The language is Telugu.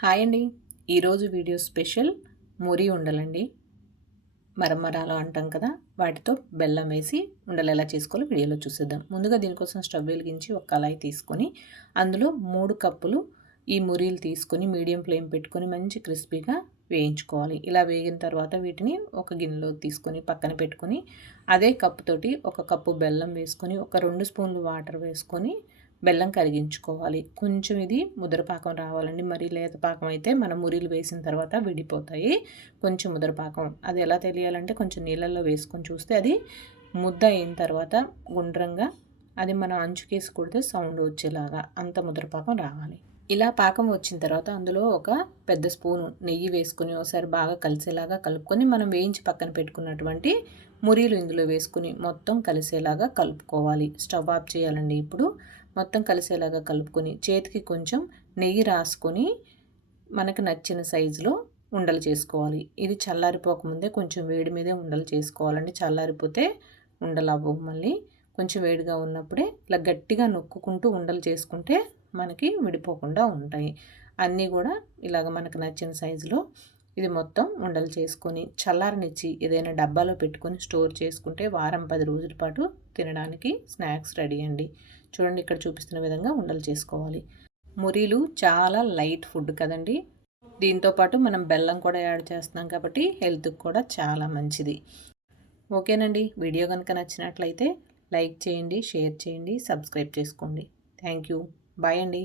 హాయ్ అండి. ఈరోజు వీడియో స్పెషల్ మురి ఉండలండి. మరమరాలు అంటాం కదా, వాటితో బెల్లం వేసి ఉండలు ఎలా చేసుకోవాలో వీడియోలో చూసేద్దాం. ముందుగా దీనికోసం స్టవ్ వెలిగించి ఒక కళాయి తీసుకొని అందులో 3 కప్పులు ఈ మురీలు తీసుకొని మీడియం ఫ్లేమ్ పెట్టుకొని మంచి క్రిస్పీగా వేయించుకోవాలి. ఇలా వేగిన తర్వాత వీటిని ఒక గిన్నెలో తీసుకొని పక్కన పెట్టుకొని అదే కప్పుతోటి ఒక కప్పు బెల్లం వేసుకొని ఒక 2 స్పూన్లు వాటర్ వేసుకొని బెల్లం కరిగించుకోవాలి. కొంచెం ఇది ముదరపాకం రావాలండి. మరి లేత పాకం అయితే మనం మురీలు వేసిన తర్వాత విడిపోతాయి. కొంచెం ముదరపాకం అది ఎలా తెలియాలంటే కొంచెం నీళ్ళల్లో వేసుకొని చూస్తే అది ముద్ద అయిన తర్వాత గుండ్రంగా అది మనం అంచుకేసి కొడితే సౌండ్ వచ్చేలాగా అంత ముదరపాకం రావాలి. ఇలా పాకం వచ్చిన తర్వాత అందులో ఒక పెద్ద స్పూను నెయ్యి వేసుకొని ఒకసారి బాగా కలిసేలాగా కలుపుకొని మనం వేయించి పక్కన పెట్టుకున్నటువంటి మురీలు ఇందులో వేసుకుని మొత్తం కలిసేలాగా కలుపుకోవాలి. స్టవ్ ఆఫ్ చేయాలండి. ఇప్పుడు మొత్తం కలిసేలాగా కలుపుకొని చేతికి కొంచెం నెయ్యి రాసుకొని మనకు నచ్చిన సైజులో ఉండలు చేసుకోవాలి. ఇది చల్లారిపోకముందే కొంచెం వేడి మీదే ఉండలు చేసుకోవాలండి. చల్లారిపోతే ఉండలు అవ్వవు. మళ్ళీ కొంచెం వేడిగా ఉన్నప్పుడే ఇలా గట్టిగా నొక్కుకుంటూ ఉండలు చేసుకుంటే మనకి విడిపోకుండా ఉంటాయి. అన్నీ కూడా ఇలాగ మనకు నచ్చిన సైజులో ఇది మొత్తం ఉండలు చేసుకొని చల్లారనిచ్చి ఏదైనా డబ్బాలో పెట్టుకొని స్టోర్ చేసుకుంటే వారం 10 రోజుల పాటు తినడానికి స్నాక్స్ రెడీ అండి. చూడండి, ఇక్కడ చూపిస్తున్న విధంగా ఉండలు చేసుకోవాలి. మురీలు చాలా లైట్ ఫుడ్ కదండి. దీంతోపాటు మనం బెల్లం కూడా యాడ్ చేస్తున్నాం కాబట్టి హెల్త్కి కూడా చాలా మంచిది. ఓకేనండి, వీడియో కనుక నచ్చినట్లయితే లైక్ చేయండి, షేర్ చేయండి, సబ్స్క్రైబ్ చేసుకోండి. Thank you. బాయ్ అండి.